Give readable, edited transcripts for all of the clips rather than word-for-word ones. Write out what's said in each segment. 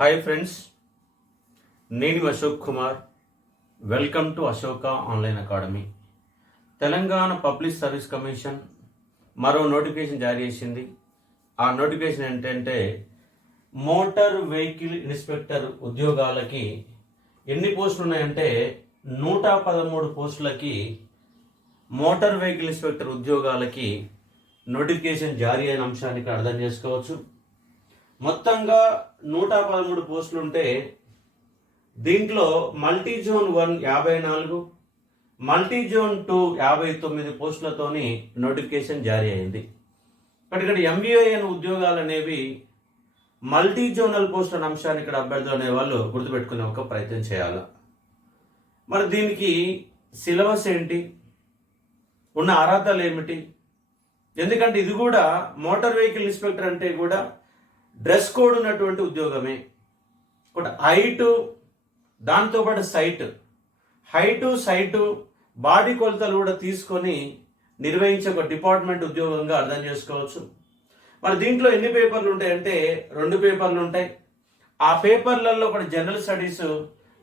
Hi friends, నేను Ashok Kumar. Welcome to Ashoka online academy. Telangana public service commission మరో notification జారీ చేసింది. ఆ నోటిఫికేషన్ ఏంటంటే మోటార్ వెహికల్ ఇన్స్పెక్టర్ ఉద్యోగాలకి ఎన్ని పోస్టులు ఉన్నాయంటే 113 పోస్టులకి మోటార్ వెహికల్ ఇన్స్పెక్టర్ ఉద్యోగాలకి నోటిఫికేషన్ జారీ అయిన అంశాన్ని ఇక్కడ అర్థం చేసుకోవచ్చు. మొత్తంగా 113 పోస్టులు ఉంటే దీంట్లో మల్టీ జోన్ 1 54, మల్టీ జోన్ 2 59 పోస్టులతోని నోటిఫికేషన్ జారీ అయింది. ఇక్కడ ఎంబీఏఎన్ ఉద్యోగాలు అనేవి మల్టీ జోనల్ పోస్ట్ అనే అంశాన్ని ఇక్కడ అభ్యర్థులు అనేవాళ్ళు గుర్తుపెట్టుకునే ఒక ప్రయత్నం చేయాలి. మరి దీనికి సిలబస్ ఏంటి, ఉన్న అర్హతలు ఏమిటి? ఎందుకంటే ఇది కూడా మోటార్ వెహికల్ ఇన్స్పెక్టర్ అంటే కూడా డ్రెస్ కోడ్ ఉన్నటువంటి ఉద్యోగమే. ఒకటి హైటు, దాంతోపాటు సైటు బాడీ కొలతలు కూడా తీసుకొని నిర్వహించే ఒక డిపార్ట్మెంట్ ఉద్యోగంగా అర్థం చేసుకోవచ్చు. మరి దీంట్లో ఎన్ని పేపర్లు ఉంటాయంటే 2 పేపర్లు ఉంటాయి. ఆ పేపర్లలో ఒకటి జనరల్ స్టడీస్,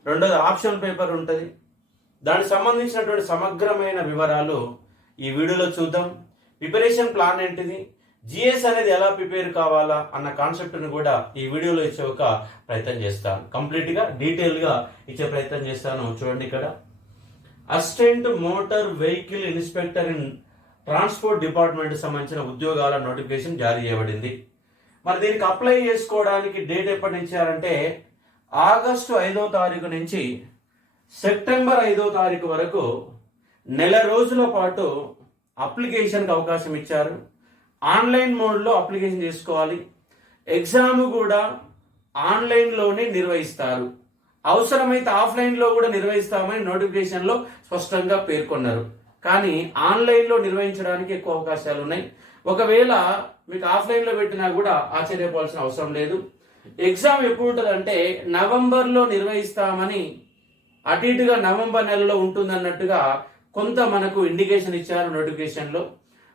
రెండోది ఆప్షనల్ పేపర్ ఉంటుంది. దానికి సంబంధించినటువంటి సమగ్రమైన వివరాలు ఈ వీడియోలో చూద్దాం. ప్రిపరేషన్ ప్లాన్ ఏంటిది, జిఎస్ అనేది ఎలా ప్రిపేర్ కావాలా అన్న కాన్సెప్ట్ని కూడా ఈ వీడియోలో ఇచ్చే ఒక ప్రయత్నం చేస్తాను. కంప్లీట్గా డీటెయిల్గా ఇచ్చే ప్రయత్నం చేస్తాను. చూడండి, ఇక్కడ assistant motor vehicle inspector in transport department సంబంధించిన ఉద్యోగాల నోటిఫికేషన్ జారీ చేయబడింది. మరి దీనికి అప్లై చేసుకోవడానికి డేట్ ఎప్పటి నుంచి అంటే ఆగస్టు 5వ తారీఖు నుంచి సెప్టెంబర్ 5వ తారీఖు వరకు నెల రోజుల పాటు అప్లికేషన్కి అవకాశం ఇచ్చారు. ఆన్లైన్ మోడ్లో అప్లికేషన్ చేసుకోవాలి. ఎగ్జామ్ కూడా ఆన్లైన్లోనే నిర్వహిస్తారు. అవసరమైతే ఆఫ్లైన్లో కూడా నిర్వహిస్తామని నోటిఫికేషన్లో స్పష్టంగా పేర్కొన్నారు. కానీ ఆన్లైన్లో నిర్వహించడానికి ఎక్కువ అవకాశాలు ఉన్నాయి. ఒకవేళ మీకు ఆఫ్లైన్లో పెట్టినా కూడా ఆశ్చర్యపోవాల్సిన అవసరం లేదు. ఎగ్జామ్ ఎప్పుడు ఉంటుందంటే నవంబర్లో నిర్వహిస్తామని, అటు ఇటుగా నవంబర్ నెలలో ఉంటుందన్నట్టుగా కొంత మనకు ఇండికేషన్ ఇచ్చారు నోటిఫికేషన్లో.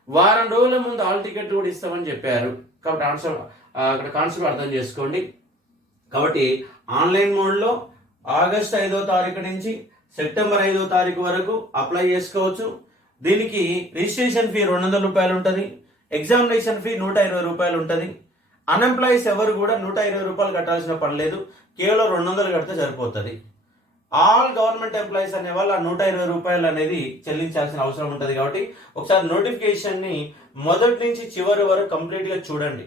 వారం రోజుల ముందు హాల్ టికెట్ కూడా ఇస్తామని చెప్పారు. కాబట్టి అక్కడ కాన్సెప్ట్ అర్థం చేసుకోండి. కాబట్టి ఆన్లైన్ మోడ్లో ఆగస్టు 5వ తారీఖు నుంచి సెప్టెంబర్ 5వ తారీఖు వరకు అప్లై చేసుకోవచ్చు. దీనికి రిజిస్ట్రేషన్ ఫీ 200 రూపాయలు ఉంటుంది. ఎగ్జామినేషన్ ఫీ 120 రూపాయలు ఉంటుంది. అన్ఎంప్లాయీస్ ఎవరు కూడా 120 రూపాయలు కట్టాల్సిన పని లేదు, కేవలం 200 కడితే సరిపోతుంది. ఆల్ గవర్నమెంట్ ఎంప్లాయీస్ అనే వాళ్ళు 120 రూపాయలు అనేది చెల్లించాల్సిన అవసరం ఉంటుంది. కాబట్టి ఒకసారి నోటిఫికేషన్ని మొదటి నుంచి చివరి వరకు కంప్లీట్గా చూడండి.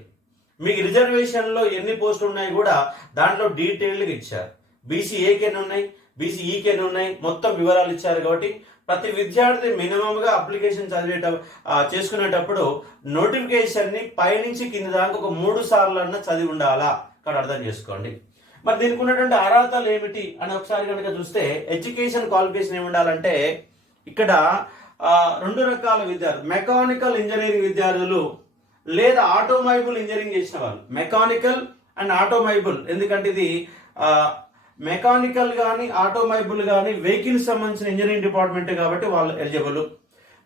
మీకు రిజర్వేషన్లో ఎన్ని పోస్టులు ఉన్నాయి కూడా దాంట్లో డీటెయిల్గా ఇచ్చారు. బీసీ ఏకేని ఉన్నాయి, బీసీ ఈకేని ఉన్నాయి, మొత్తం వివరాలు ఇచ్చారు. కాబట్టి ప్రతి విద్యార్థి మినిమంగా అప్లికేషన్ చేసుకునేటప్పుడు నోటిఫికేషన్ని పైనుంచి కింద దాకా ఒక 3 సార్లు అన్న చదివి ఉండాలా, అక్కడ అర్థం చేసుకోండి. మరి దీనికి ఉన్నటువంటి అర్హతలు ఏమిటి అని ఒకసారి కనుక చూస్తే ఎడ్యుకేషన్ క్వాలిఫికేషన్ ఏమి ఉండాలంటే ఇక్కడ 2 రకాల విద్యార్థులు, మెకానికల్ ఇంజనీరింగ్ విద్యార్థులు లేదా ఆటోమొబైల్ ఇంజనీరింగ్ చేసిన వాళ్ళు. మెకానికల్ అండ్ ఆటోమొబైల్, ఎందుకంటే ఇది మెకానికల్ కానీ ఆటోమొబైల్ కానీ వెహికల్ సంబంధించిన ఇంజనీరింగ్ డిపార్ట్మెంట్ కాబట్టి వాళ్ళు ఎలిజిబుల్.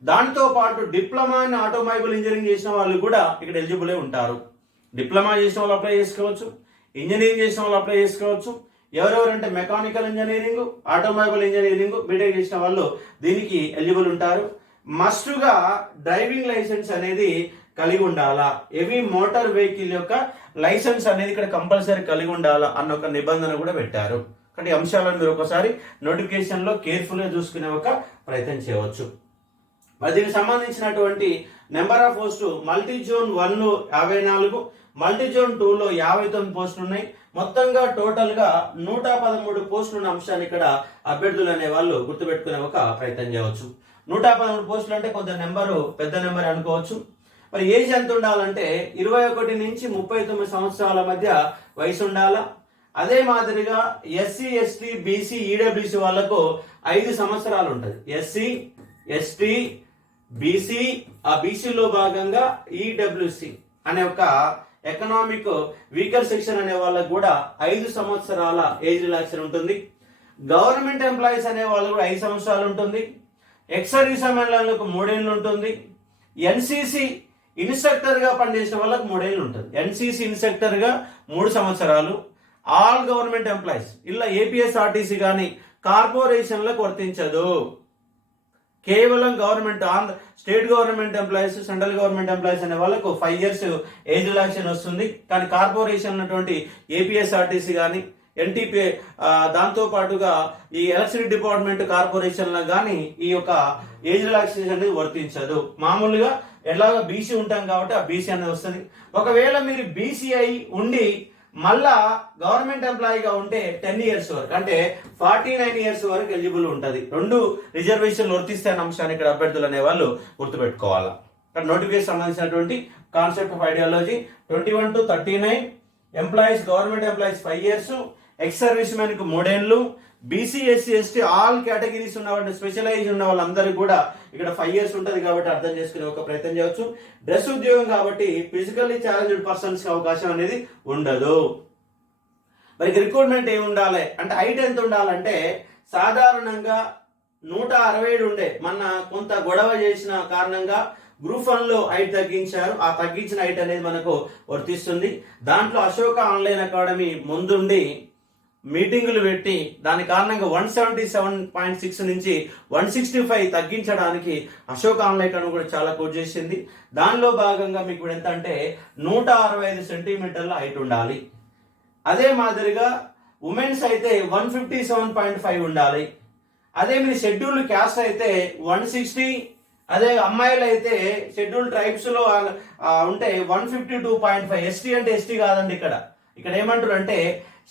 దాంతో పాటు డిప్లొమా ఇన్ ఆటోమొబైల్ ఇంజనీరింగ్ చేసిన వాళ్ళు కూడా ఇక్కడ ఎలిజిబులే ఉంటారు. డిప్లొమా చేసిన వాళ్ళు అప్లై చేసుకోవచ్చు, ఇంజనీరింగ్ చేసిన వాళ్ళు అప్లై చేసుకోవచ్చు. ఎవరెవరంటే mechanical engineering, automobile engineering, B Tech చేసిన వాళ్ళు దీనికి ఎలిజిబుల్ ఉంటారు. మస్ట్గా డ్రైవింగ్ లైసెన్స్ అనేది కలిగి ఉండాలా, హెవీ మోటార్ వెహికల్ యొక్క లైసెన్స్ అనేది ఇక్కడ కంపల్సరీ కలిగి ఉండాలా అన్న ఒక నిబంధన కూడా పెట్టారు. కాబట్టి అంశాలను మీరు ఒకసారి నోటిఫికేషన్లో కేర్ఫుల్గా చూసుకునే ఒక ప్రయత్నం చేయవచ్చు. మరి దీనికి సంబంధించినటువంటి number of post multi zone 1లో 54, మల్టీ జోన్ 2లో 59 పోస్టులు ఉన్నాయి. మొత్తంగా టోటల్గా 113 పోస్టులు ఉన్న అంశాన్ని ఇక్కడ అభ్యర్థులు అనే వాళ్ళు గుర్తుపెట్టుకునే ఒక ప్రయత్నం చేయవచ్చు. 113 పోస్టులు అంటే కొంత పెద్ద నెంబర్ అనుకోవచ్చు. మరి ఏజ్ ఎంత ఉండాలంటే 21 నుంచి 39 సంవత్సరాల మధ్య వయసు ఉండాలా. అదే మాదిరిగా ఎస్సీ, ఎస్టీ, బీసీ, ఈడబ్ల్యూసీ వాళ్ళకు 5 సంవత్సరాలు ఉంటుంది. ఎస్సీ, ఎస్టీ, బీసీ, ఆ బీసీలో భాగంగా ఈడబ్ల్యూసీ అనే ఒక ఎకనామిక్ వీకర్ సెక్షన్ అనే వాళ్ళకు కూడా 5 సంవత్సరాల ఏజ్ రిలాక్సేషన్ ఉంటుంది. గవర్నమెంట్ ఎంప్లాయీస్ అనే వాళ్ళు కూడా 5 సంవత్సరాలు ఉంటుంది. ఎక్స్ సర్వీస్ ఎమ్మెల్యేలకు 3 ఏళ్ళు ఉంటుంది. ఎన్సీసీ ఇన్స్ట్రక్టర్ గా పనిచేసిన వాళ్ళకి 3 ఏళ్ళు ఉంటుంది. ఎన్సీసీ ఇన్స్ట్రక్టర్ గా 3 సంవత్సరాలు, ఆల్ గవర్నమెంట్ ఎంప్లాయీస్ ఇలా ఏపీఎస్ఆర్టీసీ కానీ కార్పొరేషన్లకు వర్తించదు. కేవలం government state government employees, central government employees అనే వాళ్ళకు 5 years ఏజ్ రిలాక్సేషన్ వస్తుంది. కానీ కార్పొరేషన్ ఉన్నటువంటి ఏపీఎస్ఆర్టీసీ కానీ ఎన్టీపీ దాంతో పాటుగా ఈ ఎలక్ట్రిసిటీ డిపార్ట్మెంట్ కార్పొరేషన్లకు కానీ ఈ యొక్క ఏజ్ రిలాక్సేషన్ అనేది వర్తించదు. మామూలుగా ఎలాగో బీసీ ఉంటాం కాబట్టి ఆ బీసీ అనేది వస్తుంది. ఒకవేళ మీరు బీసీఐ ఉండి మళ్ళా గవర్నమెంట్ ఎంప్లాయీగా ఉంటే 10 years వరకు అంటే 49 years వరకు ఎలిజిబుల్ ఉంటుంది. 2 రిజర్వేషన్లు వర్తిస్తాయన్న అంశాన్ని ఇక్కడ అభ్యర్థులు అనే వాళ్ళు గుర్తుపెట్టుకోవాలా. ఇక్కడ నోటిఫికేషన్ సంబంధించినటువంటి concept of ideology 21 to 39 employees, government employees 5 years, ex service men కు 3 ఏళ్ళు, BC SC ST all categories ఉన్న వాళ్ళు, స్పెషలైజ్ ఉన్న వాళ్ళందరికీ కూడా ఇక్కడ 5 years ఉంటుంది కాబట్టి అర్థం చేసుకునే ఒక ప్రయత్నం చేయవచ్చు. డ్రెస్ ఉద్యోగం కాబట్టి ఫిజికల్లీ ఛాలెంజ్డ్ పర్సన్స్ కి అవకాశం అనేది ఉండదు. మరి రిక్రూట్మెంట్ ఏమి ఉండాలి అంటే హైట్ ఎంత ఉండాలంటే సాధారణంగా 167 ఉండే, మన కొంత గొడవ చేసిన కారణంగా గ్రూప్ 1 లో హైట్ తగ్గించారు. ఆ తగ్గించిన హైట్ అనేది మనకు వర్తిస్తుంది. దాంట్లో అశోక ఆన్లైన్ అకాడమీ ముందుండి మీటింగులు పెట్టి దాని కారణంగా 177.6 నుంచి 165 తగ్గించడానికి అశోక్ ఆన్లైన్ అకాడమీ కూడా చాలా కోట్ చేసింది. దానిలో భాగంగా మీకు ఎంత అంటే 165 సెంటీమీటర్ల హైట్ ఉండాలి. అదే మాదిరిగా ఉమెన్స్ అయితే 157.5 ఉండాలి. అదే మీరు షెడ్యూల్డ్ క్యాస్ట్ అయితే 160, అదే అమ్మాయిలు అయితే షెడ్యూల్డ్ ట్రైబ్స్ లో ఉంటే 152.5. ఎస్టీ అంటే ఎస్టీ కాదండి, ఇక్కడ ఏమంటారు అంటే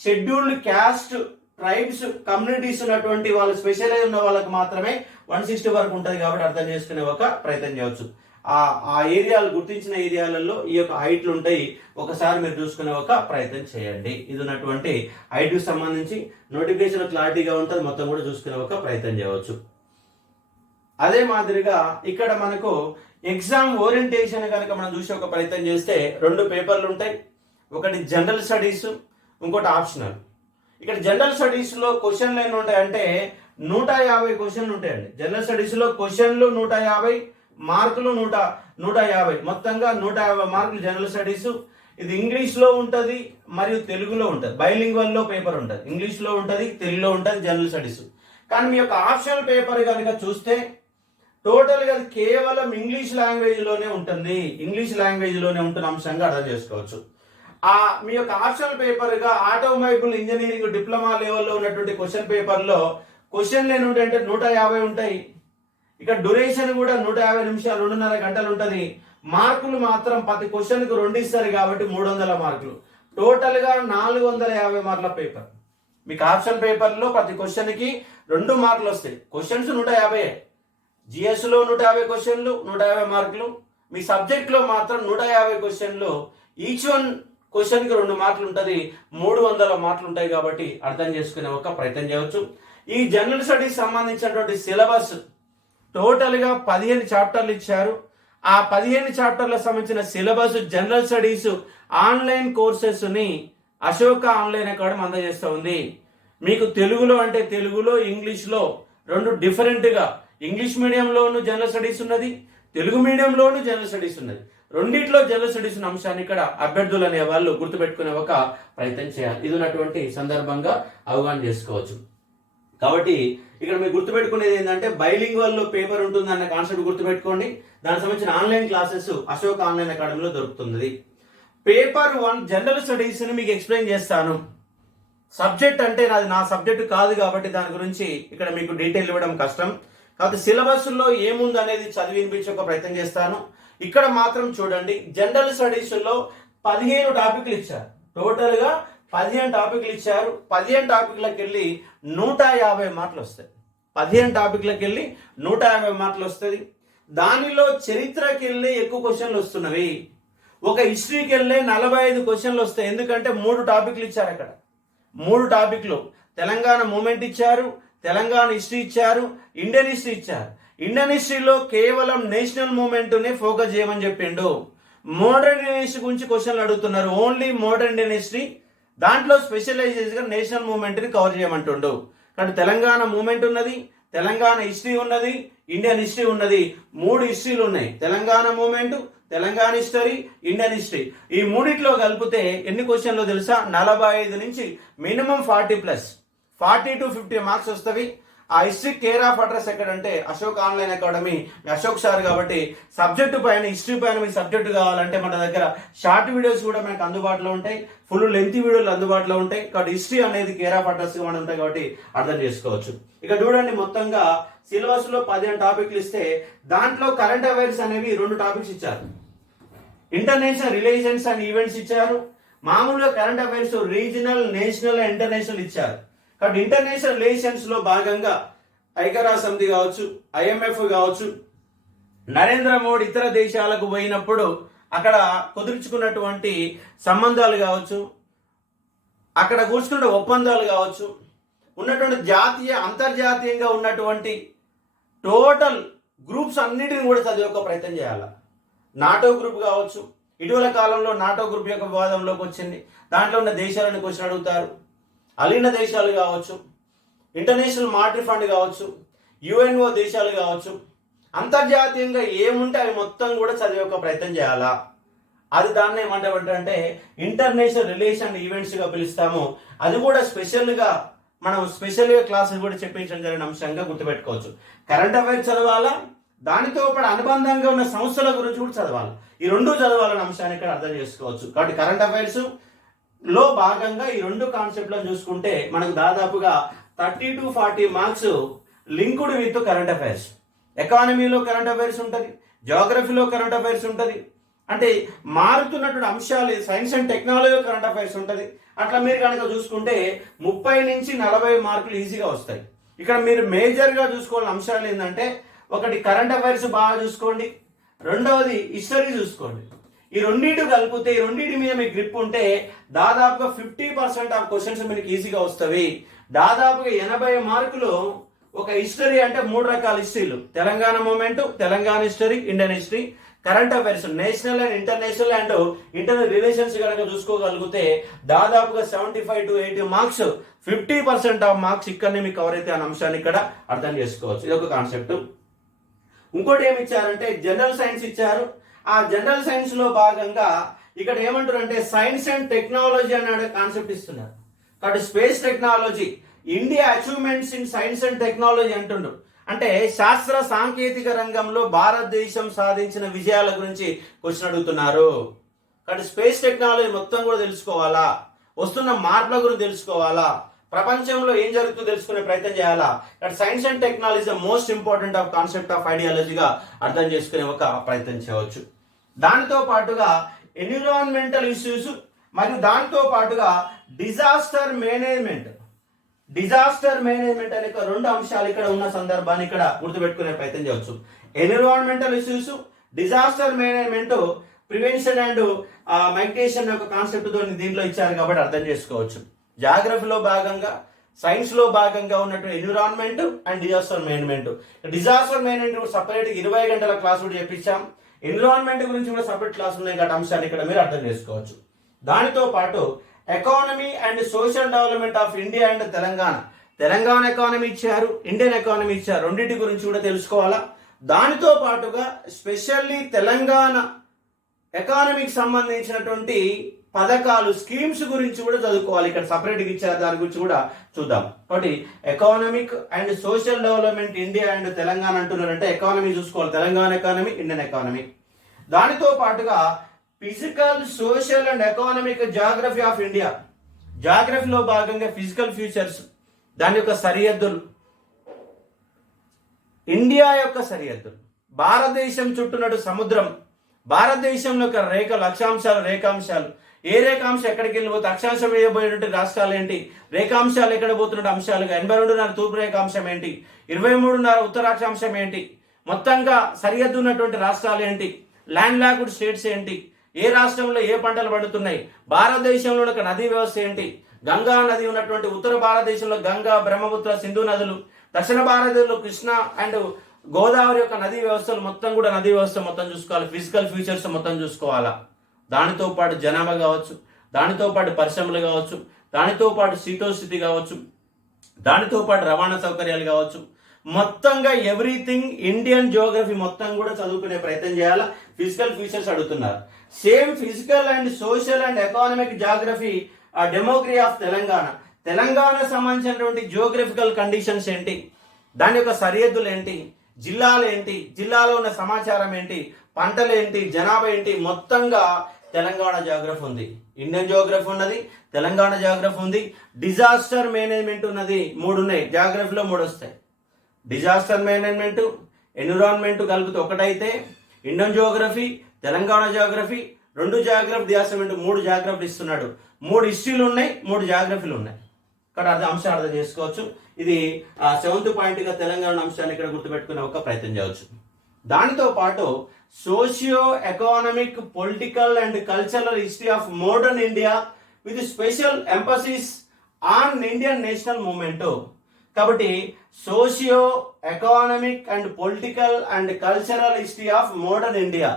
షెడ్యూల్డ్ క్యాస్ట్ ట్రైబ్స్ కమ్యూనిటీస్ ఉన్నటువంటి వాళ్ళు, స్పెషలైజ్ ఉన్న వాళ్ళకి మాత్రమే 160 వరకు ఉంటుంది కాబట్టి అర్థం చేసుకునే ఒక ప్రయత్నం చేయవచ్చు. ఆ ఏరియాలు గుర్తించిన ఏరియాలలో ఈ యొక్క హైట్లు ఉంటాయి. ఒకసారి మీరు చూసుకునే ఒక ప్రయత్నం చేయండి. ఇది ఉన్నటువంటి హైట్ కి సంబంధించి నోటిఫికేషన్ క్లారిటీగా ఉంటుంది, మొత్తం కూడా చూసుకునే ఒక ప్రయత్నం చేయవచ్చు. అదే మాదిరిగా ఇక్కడ మనకు ఎగ్జామ్ ఓరియంటేషన్ కనుక మనం చూసే ఒక ప్రయత్నం చేస్తే 2 పేపర్లు ఉంటాయి. ఒకటి జనరల్ స్టడీస్, ఇంకోటి ఆప్షనల్. ఇక్కడ జనరల్ స్టడీస్ లో క్వశ్చన్లు ఎన్ని ఉంటాయంటే 150 క్వశ్చన్లు ఉంటాయండి. జనరల్ స్టడీస్ లో క్వశ్చన్లు 150, మార్కులు 150, మొత్తంగా 150 మార్కులు జనరల్ స్టడీస్. ఇది ఇంగ్లీష్ లో ఉంటది మరియు తెలుగులో ఉంటది. బైలింగ్వల్ లో పేపర్ ఉంటది, ఇంగ్లీష్ లో ఉంటది, తెలుగులో ఉంటది జనరల్ స్టడీస్. కానీ మీ యొక్క ఆప్షనల్ పేపర్ కనుక చూస్తే టోటల్ గా కేవలం ఇంగ్లీష్ లాంగ్వేజ్ లోనే ఉంటుంది. ఇంగ్లీష్ లాంగ్వేజ్ లోనే ఉంటున్న అంశంగా అర్థం చేసుకోవచ్చు. మీ యొక్క ఆప్షనల్ పేపర్ గా ఆటోమొబైల్ ఇంజనీరింగ్ డిప్లొమా లెవెల్లో ఉన్నటువంటి క్వశ్చన్ పేపర్ లో క్వశ్చన్లు ఎన్ని ఉంటాయంటే 150 ఉంటాయి. ఇక డ్యూరేషన్ కూడా 150 నిమిషాలు, 2.5 గంటలు ఉంటది. మార్కులు మాత్రం ప్రతి క్వశ్చన్ కు 2 ఇస్తారు కాబట్టి 300 మార్కులు. టోటల్ గా 450 మార్కుల పేపర్. మీకు ఆప్షన్ పేపర్ లో ప్రతి క్వశ్చన్ కి 2 మార్కులు వస్తాయి. క్వశ్చన్స్ 150. జిఎస్ లో 150 క్వశ్చన్లు, 150 మార్కులు. మీ సబ్జెక్ట్ లో మాత్రం 150 క్వశ్చన్లు, ఈచ్ వన్ క్వశ్చన్ కి 2 మార్కులు ఉంటది, 300 మార్కులు ఉంటాయి కాబట్టి అర్థం చేసుకునే ఒక ప్రయత్నం చేయవచ్చు. ఈ జనరల్ స్టడీస్ సంబంధించినటువంటి సిలబస్ టోటల్ గా 15 చాప్టర్లు ఇచ్చారు. ఆ 15 చాప్టర్లకు సంబంధించిన syllabus general studies online courses ని అశోక ఆన్లైన్ అకాడమీ అందజేస్తూ ఉంది. మీకు తెలుగులో అంటే తెలుగులో, ఇంగ్లీష్ లో 2 డిఫరెంట్ గా, ఇంగ్లీష్ మీడియంలోను జనరల్ స్టడీస్ ఉన్నది, తెలుగు మీడియంలోను జనరల్ స్టడీస్ ఉన్నది. రెండిట్లో జనరల్ స్టడీస్ ఉన్న అంశాన్ని ఇక్కడ అభ్యర్థులు అనే వాళ్ళు గుర్తుపెట్టుకునే ఒక ప్రయత్నం చేయాలి. ఇది ఉన్నటువంటి సందర్భంగా అవగాహన చేసుకోవచ్చు. కాబట్టి ఇక్కడ మీరు గుర్తుపెట్టుకునేది ఏంటంటే బైలింగ్వల్ లో పేపర్ ఉంటుంది అన్న కాన్సెప్ట్ గుర్తుపెట్టుకోండి. దానికి సంబంధించిన ఆన్లైన్ క్లాసెస్ అశోక్ ఆన్లైన్ అకాడమీలో దొరుకుతుంది. పేపర్ 1 జనరల్ స్టడీస్ ని మీకు ఎక్స్ప్లెయిన్ చేస్తాను. సబ్జెక్ట్ అంటే నా సబ్జెక్ట్ కాదు కాబట్టి దాని గురించి ఇక్కడ మీకు డీటెయిల్ ఇవ్వడం కష్టం. కాబట్టి సిలబస్ లో ఏముంది అనేది చదివి వినిపించే ఒక ప్రయత్నం చేస్తాను. ఇక్కడ మాత్రం చూడండి, జనరల్ స్టడీస్ లో 15 టాపిక్లు ఇచ్చారు. టోటల్ గా 15 టాపిక్లు ఇచ్చారు. 15 టాపిక్లకు వెళ్ళి 150 మార్కులు వస్తాయి. 15 టాపిక్లకు వెళ్ళి 150 మార్కులు వస్తుంది. దానిలో చరిత్రకి వెళ్ళి ఎక్కువ క్వశ్చన్లు వస్తున్నవి. ఒక హిస్టరీకి వెళ్ళే 45 క్వశ్చన్లు వస్తాయి. ఎందుకంటే 3 టాపిక్లు ఇచ్చారు. అక్కడ 3 టాపిక్లు తెలంగాణ మూమెంట్ ఇచ్చారు, తెలంగాణ హిస్టరీ ఇచ్చారు, ఇండియన్ హిస్టరీ ఇచ్చారు. ఇండియన్ హిస్టరీలో కేవలం నేషనల్ మూమెంట్ నే ఫోకస్ చేయమని చెప్పిండు. మోడర్న్ ఇండియన్ హిస్టరీ గురించి క్వశ్చన్లు అడుగుతున్నారు, ఓన్లీ మోడర్న్ ఇండియన్ హిస్టరీ. దాంట్లో స్పెషలైజేషన్ గా నేషనల్ మూమెంట్ ని కవర్ చేయమంటుండు. కానీ తెలంగాణ మూమెంట్ ఉన్నది, తెలంగాణ హిస్టరీ ఉన్నది, ఇండియన్ హిస్టరీ ఉన్నది. 3 హిస్టరీలు ఉన్నాయి. Telangana movement, Telangana history, Indian history, ఈ మూడిట్లో కలిపితే ఎన్ని క్వశ్చన్లు తెలుసా? 45 నుంచి మినిమం 40 టు 50 మార్క్స్ వస్తవి. ఆ హిస్టరీ కేర్ ఆఫ్ అడ్రస్ ఎక్కడంటే Ashok online academy, Ashok sir కాబట్టి సబ్జెక్టు పైన, హిస్టరీ పైన మీకు సబ్జెక్టు కావాలంటే మన దగ్గర షార్ట్ వీడియోస్ కూడా మనకు అందుబాటులో ఉంటాయి, ఫుల్ లెంత్ వీడియోలు అందుబాటులో ఉంటాయి. కాబట్టి హిస్టరీ అనేది కేర్ ఆఫ్ అడ్రస్ మనం ఉంటాయి కాబట్టి అర్థం చేసుకోవచ్చు. ఇక చూడండి, మొత్తంగా సిలబస్ లో 15 టాపిక్లు ఇస్తే దాంట్లో కరెంట్ అఫైర్స్ అనేవి 2 టాపిక్స్ ఇచ్చారు. ఇంటర్నేషనల్ రిలేషన్స్ అండ్ ఈవెంట్స్ ఇచ్చారు. మామూలుగా current affairs regional, national, international ఇచ్చారు. కాబట్టి ఇంటర్నేషనల్ రిలేషన్స్ లో భాగంగా ఐక్యరాజ్య సమితి కావచ్చు, IMF కావచ్చు, నరేంద్ర మోడీ ఇతర దేశాలకు పోయినప్పుడు అక్కడ కుదుర్చుకున్నటువంటి సంబంధాలు కావచ్చు, అక్కడ కూర్చుకున్న ఒప్పందాలు కావచ్చు, ఉన్నటువంటి జాతీయ, అంతర్జాతీయంగా ఉన్నటువంటి టోటల్ గ్రూప్స్ అన్నిటిని కూడా చదివే ప్రయత్నం చేయాలి. నాటో గ్రూప్ కావచ్చు, ఇటీవల కాలంలో నాటో గ్రూప్ యొక్క వివాదంలోకి వచ్చింది. దాంట్లో ఉన్న దేశాలను క్వశ్చన్ అడుగుతారు. అలీన దేశాలు కావచ్చు, ఇంటర్నేషనల్ మానిటరీ ఫండ్ కావచ్చు, UNO దేశాలు కావచ్చు, అంతర్జాతీయంగా ఏముంటే అవి మొత్తం కూడా చదివే ప్రయత్నం చేయాలా. అది దాన్ని ఏమంటామంటే ఇంటర్నేషనల్ రిలేషన్ ఈవెంట్స్గా పిలుస్తాము. అది కూడా స్పెషల్గా మనం స్పెషల్గా క్లాసులు కూడా చెప్పించడం జరిగిన అంశంగా గుర్తుపెట్టుకోవచ్చు. కరెంట్ అఫైర్స్ చదవాలా, దానితో పాటు అనుబంధంగా ఉన్న సంస్థల గురించి కూడా చదవాలి. ఈ 2 చదవాలన్న అంశాన్ని ఇక్కడ అర్థం చేసుకోవచ్చు. కాబట్టి కరెంట్ అఫైర్స్ లో భాగంగా ఈ 2 కాన్సెప్ట్లను చూసుకుంటే మనకు దాదాపుగా 30 to 40 marks linked with current affairs. ఎకానమీలో కరెంట్ అఫైర్స్ ఉంటుంది, జియోగ్రఫీలో కరెంట్ అఫైర్స్ ఉంటుంది, అంటే మారుతున్నటువంటి అంశాలు, సైన్స్ అండ్ టెక్నాలజీలో కరెంట్ అఫైర్స్ ఉంటుంది. అట్లా మీరు కనుక చూసుకుంటే 30 నుంచి 40 మార్కులు ఈజీగా వస్తాయి. ఇక్కడ మీరు మేజర్గా చూసుకోవాల్సిన అంశాలు ఏంటంటే, ఒకటి కరెంట్ అఫైర్స్ బాగా చూసుకోండి, రెండవది హిస్టరీ చూసుకోండి. ఈ రెండింటి కలిపితే, ఈ రెండింటి మీద మీకు గ్రిప్ ఉంటే దాదాపుగా 50% ఆఫ్ క్వశ్చన్స్ మీకు ఈజీగా వస్తాయి. దాదాపుగా 80 మార్కులు ఒక హిస్టరీ అంటే 3 రకాల హిస్టరీలు: Telangana movement, Telangana history, Indian history, current affairs, national and internal relations కనుక చూసుకోగలిగితే దాదాపుగా 75 to 80 మార్క్స్, 50% ఆఫ్ మార్క్స్ ఇక్కడనే మీకు కవర్ అయితే అనే అంశాన్ని ఇక్కడ అర్థం చేసుకోవచ్చు. ఇది ఒక కాన్సెప్ట్. ఇంకోటి ఏమి ఇచ్చారంటే జనరల్ సైన్స్ ఇచ్చారు. ఆ జనరల్ సైన్స్ లో భాగంగా ఇక్కడ ఏమంటారు అంటే సైన్స్ అండ్ టెక్నాలజీ అనే కాన్సెప్ట్ ఇస్తున్నారు. కాబట్టి space technology, India achievements in science and technology అంటుండ్రు. అంటే శాస్త్ర సాంకేతిక రంగంలో భారతదేశం సాధించిన విజయాల గురించి క్వశ్చన్ అడుగుతున్నారు. కాబట్టి స్పేస్ టెక్నాలజీ మొత్తం కూడా తెలుసుకోవాలా, వస్తున్న మార్పుల గురించి తెలుసుకోవాలా, ప్రపంచంలో ఏం జరుగుతుందో తెలుసుకునే ప్రయత్నం చేయాలా. Science and technology most important of concept of ఐడియాలజీగా అర్థం చేసుకునే ప్రయత్నం చేయవచ్చు. దానితో పాటుగా ఎన్విరాన్మెంటల్ ఇష్యూస్ మరియు దానితో పాటుగా డిజాస్టర్ మేనేజ్మెంట్ అనే 2 అంశాలు ఇక్కడ ఉన్న సందర్భాన్ని ఇక్కడ గుర్తుపెట్టుకునే ప్రయత్నం చేయవచ్చు. Environmental issues, disaster management, prevention and migration యొక్క కాన్సెప్ట్ తో దీంట్లో ఇచ్చారు కాబట్టి అర్థం చేసుకోవచ్చు. జాగ్రఫీలో భాగంగా, సైన్స్ లో భాగంగా ఉన్నట్టు environment and disaster management separate 20 గంటల క్లాస్ కూడా చెప్పించాం. ఎన్విరాన్మెంట్ గురించి కూడా సపరేట్ క్లాస్ ఉన్నాయి కాబట్టి అంశాన్ని ఇక్కడ మీరు అర్థం చేసుకోవచ్చు. దానితో పాటు economy and social development of India and Telangana economy ఇచ్చారు, ఇండియన్ ఎకానమీ ఇచ్చారు. రెండింటి గురించి కూడా తెలుసుకోవాలా. దానితో పాటుగా స్పెషల్లీ తెలంగాణ ఎకానమీకి సంబంధించినటువంటి పథకాలు, స్కీమ్స్ గురించి కూడా చదువుకోవాలి. ఇక్కడ సపరేట్గా ఇచ్చారు, దాని గురించి కూడా చూద్దాం. కాబట్టి economic and social development India and Telangana అంటున్నారంటే ఎకానమీ చూసుకోవాలి, తెలంగాణ ఎకానమీ, ఇండియన్ ఎకానమీ. దానితో పాటుగా physical, social and economic geography of India, జాగ్రఫీలో భాగంగా ఫిజికల్ ఫ్యూచర్స్, దాని యొక్క సరిహద్దులు, ఇండియా యొక్క సరిహద్దులు, భారతదేశం చుట్టూనటు సముద్రం, భారతదేశంలో యొక్క రేఖాంశాలు, ఏ రేఖాంశం ఎక్కడికి వెళ్ళిపోతే అక్షాంశం వేయబోయేటువంటి రాష్ట్రాలు ఏంటి, రేఖాంశాలు ఎక్కడ పోతున్న అంశాలుగా 82.5 తూర్పు రేఖాంశం ఏంటి, 23.5 ఉత్తరాక్షాంశం ఏంటి, మొత్తంగా సరిహద్దు ఉన్నటువంటి రాష్ట్రాలు ఏంటి, ల్యాండ్ లాక్డ్ స్టేట్స్ ఏంటి, ఏ రాష్ట్రంలో ఏ పంటలు పండుతున్నాయి, భారతదేశంలో ఒక నదీ వ్యవస్థ ఏంటి, గంగా నది ఉన్నటువంటి ఉత్తర భారతదేశంలో గంగా, బ్రహ్మపుత్ర, సింధు నదులు, దక్షిణ భారతదేశంలో కృష్ణ అండ్ గోదావరి యొక్క నదీ వ్యవస్థలు మొత్తం కూడా నదీ వ్యవస్థ మొత్తం చూసుకోవాలి, ఫిజికల్ ఫీచర్స్ మొత్తం చూసుకోవాలా. దానితో పాటు జనాభా కావచ్చు, దానితో పాటు పరిశ్రమలు కావచ్చు, దానితో పాటు శీతోస్థితి కావచ్చు, దానితో పాటు రవాణా సౌకర్యాలు కావచ్చు, మొత్తంగా ఎవ్రీథింగ్ ఇండియన్ జియోగ్రఫీ మొత్తం కూడా చదువుకునే ప్రయత్నం చేయాలా. ఫిజికల్ ఫీచర్స్ అడుగుతున్నారు. Same physical and social and economic geography demography of Telangana సంబంధించినటువంటి జియోగ్రఫికల్ కండిషన్స్ ఏంటి, దాని యొక్క సరిహద్దులు ఏంటి, జిల్లాలు ఏంటి, జిల్లాలో ఉన్న సమాచారం ఏంటి, పంటలు ఏంటి, జనాభా ఏంటి, మొత్తంగా తెలంగాణ జాగ్రఫీ ఉంది. ఇండియన్ జియోగ్రఫీ ఉన్నది, తెలంగాణ జాగ్రఫీ ఉంది, డిజాస్టర్ మేనేజ్మెంట్ ఉన్నది. 3 ఉన్నాయి, జాగ్రఫీలో 3 వస్తాయి. డిజాస్టర్ మేనేజ్మెంట్, ఎన్విరాన్మెంట్ కలిపితే ఒకటైతే Indian Geography, Telangana geography, 2 geography, disaster 3 జాగ్రఫీలు ఇస్తున్నాడు. 3 హిస్టరీలు ఉన్నాయి, 3 జాగ్రఫీలు ఉన్నాయి. ఇక్కడ అది అంశం అర్థం చేసుకోవచ్చు. ఇది 7th పాయింట్గా తెలంగాణ అంశాన్ని ఇక్కడ గుర్తుపెట్టుకునే ఒక ప్రయత్నం చేయవచ్చు. దానితో పాటు socio economic, political and cultural history of modern India with special emphasis on Indian national movement. కాబట్టి socio economic and political and cultural history of modern India,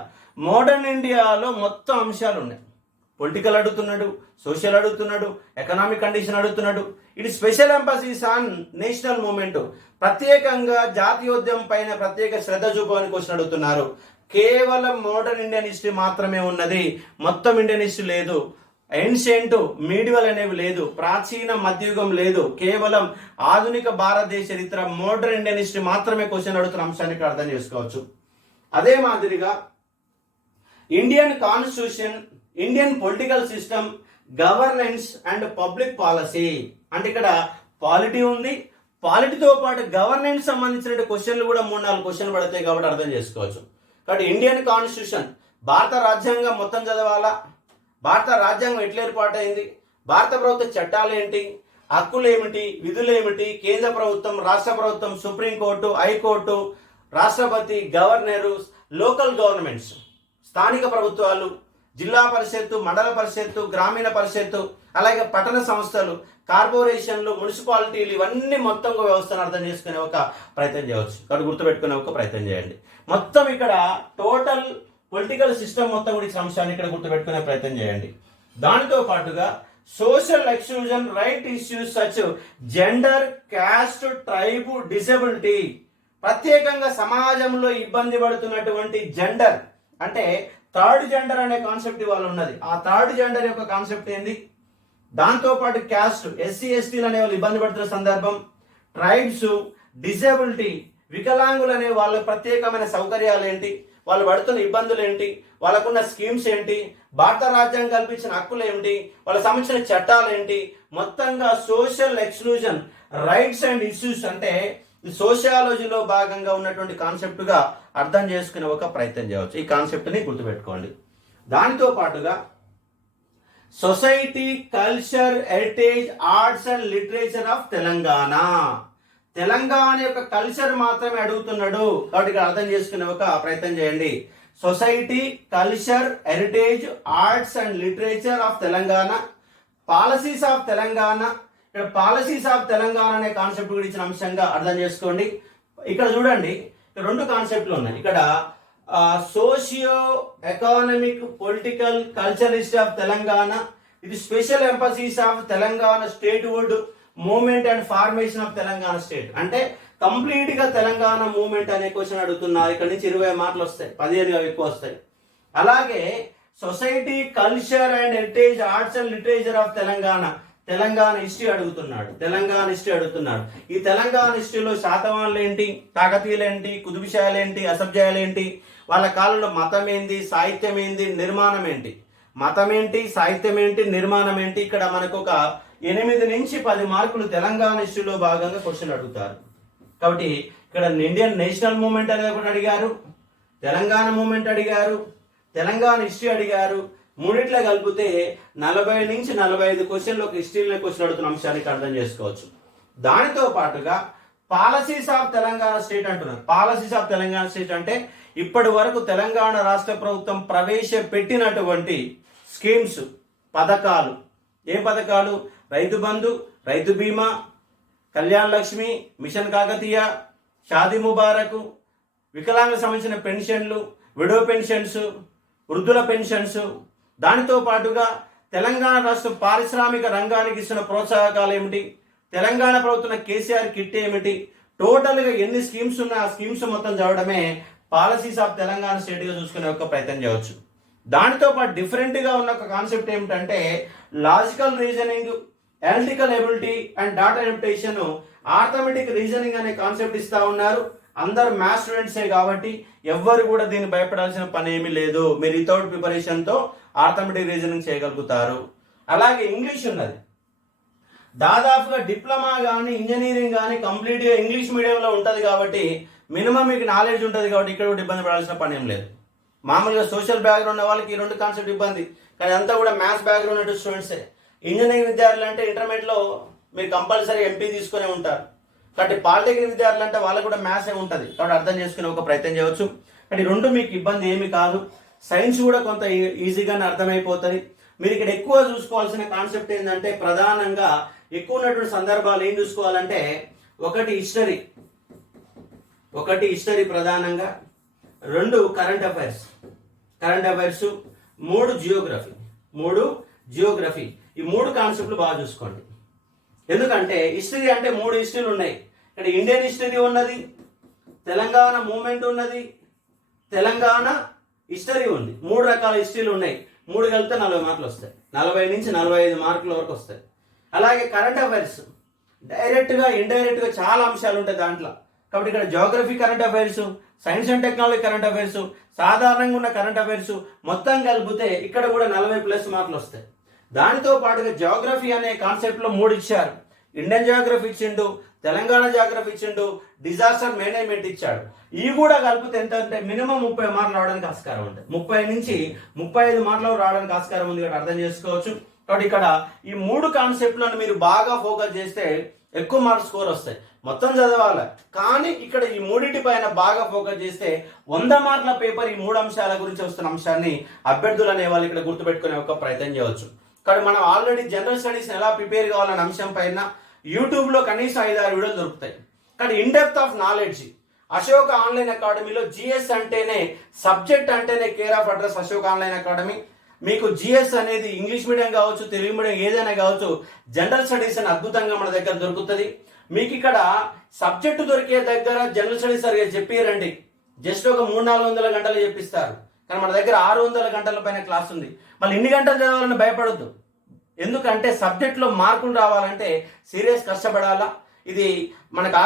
modern ఇండియాలో మొత్తం అంశాలు ఉన్నాయి. పొలిటికల్ అడుగుతున్నాడు, సోషల్ అడుగుతున్నాడు, ఎకనామిక్ కండిషన్ అడుగుతున్నాడు. ఇది special emphasis on national movement, ప్రత్యేకంగా జాతీయోద్యమం పైన ప్రత్యేక శ్రద్ధ చూపని క్వశ్చన్ అడుగుతున్నారు. కేవలం మోడర్న్ ఇండియన్ హిస్టరీ మాత్రమే ఉన్నది, మొత్తం ఇండియన్ హిస్టరీ లేదు. ఏన్షియంట్, మీడివల్ అనేవి లేదు, ప్రాచీన మధ్యయుగం లేదు, కేవలం ఆధునిక భారతదేశ చరిత్ర, మోడర్న్ ఇండియన్ హిస్టరీ మాత్రమే క్వశ్చన్ అడుగుతున్న అంశాన్ని ఇక్కడ అర్థం చేసుకోవచ్చు. అదే మాదిరిగా Indian constitution, Indian political system, governance and public policy. అంటే ఇక్కడ పాలిటీ ఉంది, పాలిటీతో పాటు గవర్నెన్స్ సంబంధించిన క్వశ్చన్లు కూడా 3-4 క్వశ్చన్లు పడతాయి కాబట్టి అర్థం చేసుకోవచ్చు. కాబట్టి ఇండియన్ కాన్స్టిట్యూషన్, భారత రాజ్యాంగం మొత్తం చదవాలా, భారత రాజ్యాంగం ఎట్లా ఏర్పాటైంది, భారత ప్రభుత్వ చట్టాలు ఏంటి, హక్కులు ఏమిటి, విధులు ఏమిటి, కేంద్ర ప్రభుత్వం, రాష్ట్ర ప్రభుత్వం, సుప్రీంకోర్టు, హైకోర్టు, రాష్ట్రపతి, గవర్నరు, లోకల్ గవర్నమెంట్స్, స్థానిక ప్రభుత్వాలు, జిల్లా పరిషత్తు, మండల పరిషత్తు, గ్రామీణ పరిషత్తు, అలాగే పట్టణ సంస్థలు, కార్పొరేషన్లు, మున్సిపాలిటీలు, ఇవన్నీ మొత్తం వ్యవస్థను అర్థం చేసుకునే ఒక ప్రయత్నం చేయవచ్చు. ఇక్కడ గుర్తుపెట్టుకునే ఒక ప్రయత్నం చేయండి. మొత్తం ఇక్కడ టోటల్ పొలిటికల్ సిస్టమ్ మొత్తం కూడా అంశాన్ని ఇక్కడ గుర్తుపెట్టుకునే ప్రయత్నం చేయండి. దానితో పాటుగా social exclusion right issues such gender, caste, tribe, disability, ప్రత్యేకంగా సమాజంలో ఇబ్బంది పడుతున్నటువంటి జెండర్, అంటే థర్డ్ జెండర్ అనే కాన్సెప్ట్ ఇవాళ ఉన్నది. ఆ థర్డ్ జెండర్ యొక్క కాన్సెప్ట్ ఏంది, దాంతోపాటు క్యాస్ట్, ఎస్సీ ఎస్టీలు అనే వాళ్ళు ఇబ్బంది పడుతున్న సందర్భం, ట్రైబ్స్, డిసేబిలిటీ, వికలాంగులు అనే వాళ్ళ ప్రత్యేకమైన సౌకర్యాలు ఏంటి, వాళ్ళు పడుతున్న ఇబ్బందులు ఏంటి, వాళ్ళకున్న స్కీమ్స్ ఏంటి, భారత రాజ్యాంగం కల్పించిన హక్కులు ఏంటి, వాళ్ళకి సంబంధించిన చట్టాలు ఏంటి, మొత్తంగా social exclusion rights and issues అంటే సోషియాలజీలో భాగంగా ఉన్నటువంటి కాన్సెప్ట్గా అర్థం చేసుకునే ఒక ప్రయత్నం చేయవచ్చు. ఈ కాన్సెప్ట్ని గుర్తుపెట్టుకోండి. దానితో పాటుగా society, culture, heritage, arts and literature of Telangana, Telangana యొక్క కల్చర్ మాత్రమే అడుగుతున్నాడు కాబట్టి ఇక్కడ అర్థం చేసుకునే ఒక ప్రయత్నం చేయండి. Society, culture, heritage, arts and literature of Telangana, policies of Telangana. ఇక్కడ పాలసీస్ ఆఫ్ తెలంగాణ అనే కాన్సెప్ట్ గురించి అంశంగా అర్థం చేసుకోండి. ఇక్కడ చూడండి, 2 కాన్సెప్ట్లు ఉన్నాయి. ఇక్కడ socio economic, political, culture history of Telangana, ఇది special emphasis of Telangana statehood movement and formation of Telangana state. అంటే కంప్లీట్ గా తెలంగాణ మూవ్మెంట్ అనే క్వశ్చన్ అడుగుతున్నారు. ఇక్కడ నుంచి 20 మార్కులు వస్తాయి, 15 ఎక్కువ వస్తాయి. అలాగే society, culture and heritage, arts and literature of Telangana, Telangana history అడుగుతున్నాడు, తెలంగాణ హిస్టరీ అడుగుతున్నాడు. ఈ తెలంగాణ హిస్టరీలో శాతవాహనులు ఏంటి, కాకతీయులు ఏంటి, కుతుబుషాలు ఏంటి, అసబ్జాలు ఏంటి, వాళ్ళ కాలంలో మతం ఏంది, సాహిత్యం ఏంది, నిర్మాణం ఏంటి, మతం ఏంటి, సాహిత్యం ఏంటి, నిర్మాణం ఏంటి. ఇక్కడ మనకు ఒక 8 నుంచి 10 మార్కులు తెలంగాణ హిస్టరీలో భాగంగా క్వశ్చన్ అడుగుతారు. కాబట్టి ఇక్కడ ఇండియన్ నేషనల్ మూవ్మెంట్ అనేది ఒకటి అడిగారు, తెలంగాణ మూవ్మెంట్ అడిగారు, తెలంగాణ హిస్టరీ అడిగారు. 3 కలిపితే 40 నుంచి 45 క్వశ్చన్లు ఒక హిస్టరీలో క్వశ్చన్ అడుగుతున్న అంశానికి అర్థం చేసుకోవచ్చు. దానితో పాటుగా పాలసీస్ ఆఫ్ తెలంగాణ స్టేట్ అంటున్నారు. పాలసీస్ ఆఫ్ తెలంగాణ స్టేట్ అంటే ఇప్పటి వరకు తెలంగాణ రాష్ట్ర ప్రభుత్వం ప్రవేశపెట్టినటువంటి స్కీమ్స్, పథకాలు. ఏ పథకాలు? రైతు బంధు, రైతు బీమా, కళ్యాణ లక్ష్మి, మిషన్ కాకతీయ, షాదీ ముబారక్, వికలాంగులకు సంబంధించిన పెన్షన్లు, విడో పెన్షన్స్, వృద్ధుల పెన్షన్స్. దానితో పాటుగా తెలంగాణ రాష్ట్ర పారిశ్రామిక రంగానికి ఇస్తున్న ప్రోత్సాహకాలు ఏమిటి, తెలంగాణ ప్రభుత్వం కేసీఆర్ కిట్ ఏమిటి, టోటల్గా ఎన్ని స్కీమ్స్ ఉన్నాయి ఆ స్కీమ్స్ మొత్తం చదవడమే పాలసీస్ ఆఫ్ తెలంగాణ స్టేట్గా చూసుకునే ఒక ప్రయత్నం చేయవచ్చు. దానితో పాటు డిఫరెంట్గా ఉన్న ఒక కాన్సెప్ట్ ఏమిటంటే logical reasoning, analytical ability and data interpretation, arithmetic reasoning అనే కాన్సెప్ట్ ఇస్తా ఉన్నారు. అందరు మ్యాథ్స్ స్టూడెంట్సే కాబట్టి ఎవ్వరు కూడా దీన్ని భయపడాల్సిన పని ఏమీ లేదు. మీరు వితౌట్ ప్రిపరేషన్తో ఆర్థమెటిక్ రీజనింగ్ చేయగలుగుతారు. అలాగే ఇంగ్లీష్ ఉన్నది. దాదాపుగా డిప్లొమా కానీ ఇంజనీరింగ్ కానీ కంప్లీట్గా ఇంగ్లీష్ మీడియంలో ఉంటుంది కాబట్టి మినిమం మీకు నాలెడ్జ్ ఉంటుంది కాబట్టి ఇక్కడ కూడా ఇబ్బంది పడాల్సిన పని ఏం లేదు. మామూలుగా సోషల్ బ్యాక్గ్రౌండ్ ఉన్న వాళ్ళకి ఈ రెండు కాన్సెప్ట్ ఇబ్బంది, కానీ అంతా కూడా మ్యాథ్స్ బ్యాక్గ్రౌండ్ ఉన్న స్టూడెంట్సే. ఇంజనీరింగ్ విద్యార్థులు అంటే ఇంటర్మీడియట్లో మీరు కంపల్సరీ ఎంపీ తీసుకునే ఉంటారు. కాబట్టి పాలిటెక్నిక్ విద్యార్థులు అంటే వాళ్ళకు కూడా మ్యాథ్స్ ఉంటుంది కాబట్టి అర్థం చేసుకునే ఒక ప్రయత్నం చేయవచ్చు. కానీ రెండు మీకు ఇబ్బంది ఏమి కాదు. సైన్స్ కూడా కొంత ఈజీగానే అర్థమైపోతుంది. మీరు ఇక్కడ ఎక్కువ చూసుకోవాల్సిన కాన్సెప్ట్ ఏంటంటే ప్రధానంగా ఎక్కువ ఉన్నటువంటి సందర్భాలు ఏం చూసుకోవాలంటే ఒకటి హిస్టరీ ప్రధానంగా, రెండు కరెంట్ అఫైర్స్, మూడు జియోగ్రఫీ. ఈ మూడు కాన్సెప్ట్లు బాగా చూసుకోండి. ఎందుకంటే హిస్టరీ అంటే మూడు హిస్టరీలు ఉన్నాయి. ఇక్కడ ఇండియన్ హిస్టరీ ఉన్నది, తెలంగాణ మూమెంట్ ఉన్నది, తెలంగాణ హిస్టరీ ఉంది. మూడు రకాల హిస్టరీలు ఉన్నాయి. మూడు కలిపితే 40 మార్కులు వస్తాయి. 40 నుంచి 45 మార్కుల వరకు వస్తాయి. అలాగే కరెంట్ అఫైర్స్ డైరెక్ట్గా ఇండైరెక్ట్గా చాలా అంశాలు ఉంటాయి దాంట్లో. కాబట్టి ఇక్కడ Geography current affairs, science and technology current affairs, సాధారణంగా ఉన్న కరెంట్ అఫైర్స్ మొత్తం కలిపితే ఇక్కడ కూడా 40+ మార్కులు వస్తాయి. దానితో పాటుగా జియోగ్రఫీ అనే కాన్సెప్ట్లో 3 ఇచ్చారు. ఇండియన్ జియోగ్రఫీ ఇచ్చిండు, తెలంగాణ జియోగ్రఫీ ఇచ్చిండు, డిజాస్టర్ మేనేజ్మెంట్ ఇచ్చాడు. ఇవి కూడా కలిపితే ఎంత అంటే మినిమం 30 మార్కులు రావడానికి ఆస్కారం ఉంటుంది. 30 నుంచి 35 మార్కులు రావడానికి ఆస్కారం ఉంది. ఇక్కడ అర్థం చేసుకోవచ్చు. కాబట్టి ఇక్కడ ఈ 3 కాన్సెప్ట్లను మీరు బాగా ఫోకస్ చేస్తే ఎక్కువ మార్క్స్ స్కోర్ వస్తాయి. మొత్తం చదవాలి, కానీ ఇక్కడ ఈ మూడింటి పైన బాగా ఫోకస్ చేస్తే 100 మార్కుల పేపర్ ఈ 3 అంశాల గురించి వస్తున్న అంశాన్ని అభ్యర్థులు అనే వాళ్ళు ఇక్కడ గుర్తుపెట్టుకునే ఒక ప్రయత్నం చేయవచ్చు. కాబట్టి మనం ఆల్రెడీ జనరల్ స్టడీస్ ఎలా ప్రిపేర్ కావాలనే అంశం పైన యూట్యూబ్లో కనీసం 5-6 వీడియోలు దొరుకుతాయి. కానీ in depth of knowledge Ashok online అకాడమీలో జిఎస్ అంటేనే, సబ్జెక్ట్ అంటేనే care of address Ashok online academy. మీకు జిఎస్ అనేది ఇంగ్లీష్ మీడియం కావచ్చు, తెలుగు మీడియం ఏదైనా కావచ్చు, జనరల్ స్టడీస్ అని అద్భుతంగా మన దగ్గర దొరుకుతుంది. మీకు ఇక్కడ సబ్జెక్టు దొరికే దగ్గర జనరల్ స్టడీస్ సరిగా చెప్పిరండి, జస్ట్ ఒక 300-400 గంటలు చెప్పిస్తారు. కానీ మన దగ్గర 600 గంటల పైన క్లాస్ ఉంది. మళ్ళీ ఇన్ని గంటలు చదవాలని భయపడొద్దు. ఎందుకంటే సబ్జెక్ట్లో మార్కులు రావాలంటే సీరియస్ కష్టపడాలా. ఇది మనకు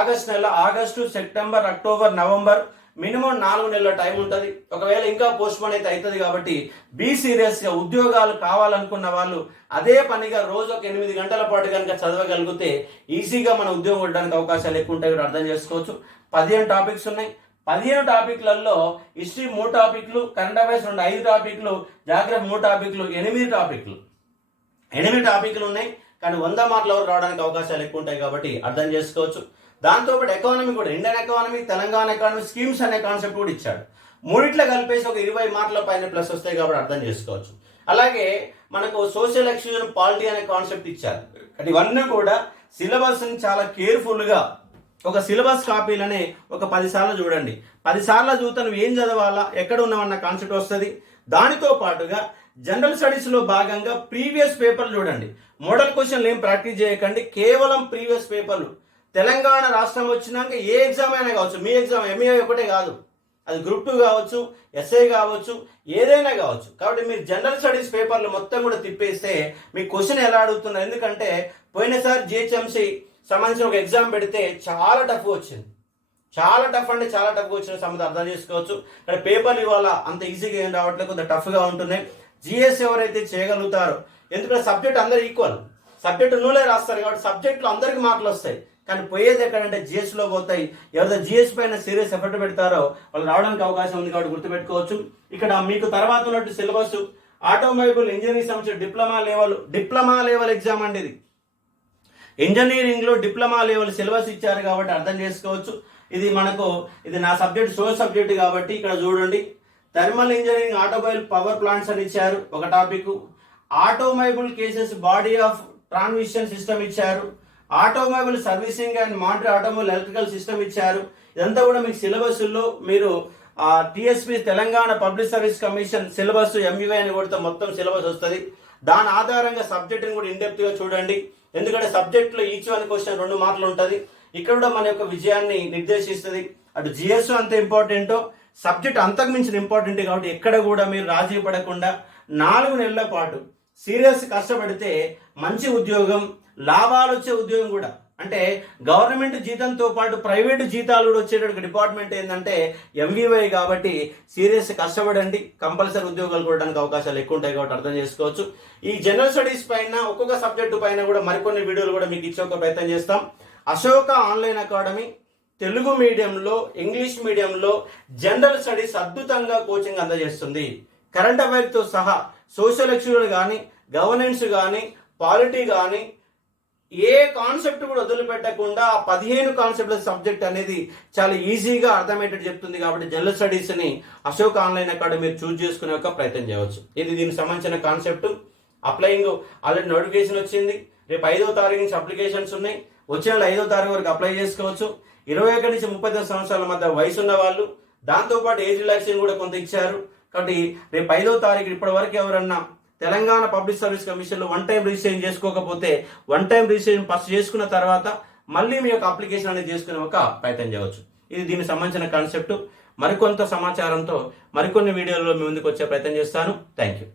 August, September, October, November minimum 4 నెలల టైం ఉంటుంది. ఒకవేళ ఇంకా పోస్ట్పోన్ అయితే అవుతుంది. కాబట్టి బీ సీరియస్గా ఉద్యోగాలు కావాలనుకున్న వాళ్ళు అదే పనిగా రోజు ఒక 8 గంటల పాటు కనుక చదవగలిగితే ఈజీగా మన ఉద్యోగం ఉండడానికి అవకాశాలు ఎక్కువ ఉంటాయి. అర్థం చేసుకోవచ్చు. 15 టాపిక్స్ ఉన్నాయి. 15 టాపిక్లలో హిస్టరీ 3 టాపిక్లు, కరెంట్ అఫైర్స్ 5 టాపిక్లు, జాగ్రఫీ 3 టాపిక్లు, 8 టాపిక్లు ఉన్నాయి. కానీ 100 మార్కుల వరకు రావడానికి అవకాశాలు ఎక్కువ ఉంటాయి కాబట్టి అర్థం చేసుకోవచ్చు. దాంతోపాటు ఎకానమీ కూడా, Indian economy, Telangana economy, schemes అనే కాన్సెప్ట్ కూడా ఇచ్చాడు. మూడిట్లో కలిపేసి ఒక 20 మార్కుల పైన ప్లస్ వస్తాయి కాబట్టి అర్థం చేసుకోవచ్చు. అలాగే మనకు సోషల్ ఎక్స్క్లూజన్, పాలిటీ అనే కాన్సెప్ట్ ఇచ్చారు. ఇవన్నీ కూడా సిలబస్ని చాలా కేర్ఫుల్గా ఒక సిలబస్ కాపీలని ఒక 10 సార్లు చూడండి. 10 సార్లు చూస్తే నువ్వు ఏం చదవాలా, ఎక్కడ ఉన్నావన్న కాన్సెప్ట్ వస్తుంది. దానితో పాటుగా జనరల్ స్టడీస్లో భాగంగా ప్రీవియస్ పేపర్లు చూడండి. మోడల్ క్వశ్చన్లు ఏం ప్రాక్టీస్ చేయకండి, కేవలం ప్రీవియస్ పేపర్లు. తెలంగాణ రాష్ట్రం వచ్చినాక ఏ ఎగ్జామ్ అయినా కావచ్చు, మీ ఎగ్జామ్ ఎంఏ ఒకటే కాదు, అది గ్రూప్ 2 కావచ్చు, ఎస్ఐ కావచ్చు, ఏదైనా కావచ్చు. కాబట్టి మీరు జనరల్ స్టడీస్ పేపర్లు మొత్తం కూడా తిప్పేస్తే మీ క్వశ్చన్ ఎలా అడుగుతున్నారు. ఎందుకంటే పోయినసారి జిహెచ్ఎంసీ సంబంధించిన ఒక ఎగ్జామ్ పెడితే చాలా టఫ్ వచ్చింది. చాలా టఫ్ వచ్చిన సంబంధం అర్థం చేసుకోవచ్చు. ఇక్కడ పేపర్లు ఇవాళ అంత ఈజీగా ఏం రావట్లేదు, కొంత టఫ్గా ఉంటున్నాయి. జిఎస్ ఎవరైతే చేయగలుగుతారో, ఎందుకంటే సబ్జెక్ట్ అందరూ ఈక్వల్, సబ్జెక్టు నూలే రాస్తారు కాబట్టి సబ్జెక్టులో అందరికి మార్కులు వస్తాయి. కానీ పోయేది ఎక్కడంటే జిఎస్లో పోతాయి. ఎవరైతే జిఎస్ పైన సీరియస్ ఎఫర్ట్ పెడతారో వాళ్ళు రావడానికి అవకాశం ఉంది కాబట్టి గుర్తుపెట్టుకోవచ్చు. ఇక్కడ మీకు తర్వాత ఉన్నట్టు సిలబస్ ఆటోమొబైల్ ఇంజనీరింగ్ సంబంధించిన డిప్లొమా లెవెల్ ఎగ్జామ్ అండి. ఇది ఇంజనీరింగ్లో డిప్లొమా లెవెల్ సిలబస్ ఇచ్చారు కాబట్టి అర్థం చేసుకోవచ్చు. ఇది నా సబ్జెక్ట్ సోషల్ సబ్జెక్ట్ కాబట్టి ఇక్కడ చూడండి. Thermal engineering automobile power plants అని ఇచ్చారు ఒక టాపిక్. Automobile cases body of transmission system ఇచ్చారు. Automobile servicing and monitory automobile electrical system ఇచ్చారు. ఇదంతా కూడా మీకు సిలబస్లో మీరు TSP Telangana public service commission syllabus ఎంయుఐ అని కొడితే మొత్తం సిలబస్ వస్తుంది. దాని ఆధారంగా సబ్జెక్ట్ని కూడా ఇన్డెప్త్గా చూడండి. ఎందుకంటే సబ్జెక్ట్లో ఈచ్ 1 క్వశ్చన్ 2 మార్కులు ఉంటుంది. ఇక్కడ కూడా మన యొక్క విజయాన్ని నిర్దేశిస్తుంది. అటు జిఎస్ అంత ఇంపార్టెంటో సబ్జెక్ట్ అంతకు మించిన ఇంపార్టెంట్ కాబట్టి ఎక్కడ కూడా మీరు రాజీ పడకుండా 4 నెలల పాటు సీరియస్ కష్టపడితే మంచి ఉద్యోగం, లాభాలు వచ్చే ఉద్యోగం కూడా, అంటే గవర్నమెంట్ జీతంతో పాటు ప్రైవేటు జీతాలు కూడా వచ్చేటటువంటి డిపార్ట్మెంట్ ఏంటంటే ఎంవీవై కాబట్టి సీరియస్ కష్టపడండి, కంపల్సరీ ఉద్యోగాలు కొట్టడానికి అవకాశాలు ఎక్కువ ఉంటాయి కాబట్టి అర్థం చేసుకోవచ్చు. ఈ జనరల్ స్టడీస్ పైన ఒక్కొక్క సబ్జెక్టు పైన కూడా మరికొన్ని వీడియోలు కూడా మీకు ఇచ్చే ఒక ప్రయత్నం చేస్తాం. అశోక ఆన్లైన్ అకాడమీ తెలుగు మీడియంలో, ఇంగ్లీష్ మీడియంలో జనరల్ స్టడీస్ అద్భుతంగా కోచింగ్ అందజేస్తుంది. కరెంట్ అఫైర్స్తో సహా సోషల్ ఎక్స్క్యూషన్ కానీ, గవర్నెన్స్ కానీ, పాలిటీ కానీ ఏ కాన్సెప్ట్ కూడా వదిలిపెట్టకుండా 15 కాన్సెప్ట్ల సబ్జెక్ట్ అనేది చాలా ఈజీగా అర్థమయ్యేటట్టు చెప్తుంది. కాబట్టి జనరల్ స్టడీస్ని అశోక్ ఆన్లైన్ అకాడమీ మీరు చూస్ చేసుకునే ఒక ప్రయత్నం చేయవచ్చు. ఇది దీనికి సంబంధించిన కాన్సెప్ట్. అప్లయింగ్ ఆల్రెడీ నోటిఫికేషన్ వచ్చింది. రేపు 5వ తారీఖు నుంచి అప్లికేషన్స్ ఉన్నాయి. వచ్చే నెల 5వ తారీఖు వరకు అప్లై చేసుకోవచ్చు. 21 నుంచి 39 సంవత్సరాల మధ్య వయసు ఉన్న వాళ్ళు, దాంతోపాటు ఏజ్ రిలాక్సేషన్ కూడా కొంత ఇచ్చారు. కాబట్టి రేపు 5వ తారీఖు ఇప్పటి వరకు ఎవరన్నా తెలంగాణ పబ్లిక్ సర్వీస్ కమిషన్లో 1 టైం రిజిస్ట్రేషన్ చేసుకోకపోతే 1 టైం రిజిస్ట్రేషన్ ఫస్ట్ చేసుకున్న తర్వాత మళ్ళీ మీ యొక్క అప్లికేషన్ అనేది చేసుకునే ఒక ప్రయత్నం చేయవచ్చు. ఇది దీనికి సంబంధించిన కాన్సెప్ట్. మరికొంత సమాచారంతో మరికొన్ని వీడియోల్లో మీ ముందుకు వచ్చే ప్రయత్నం చేస్తాను. Thank you.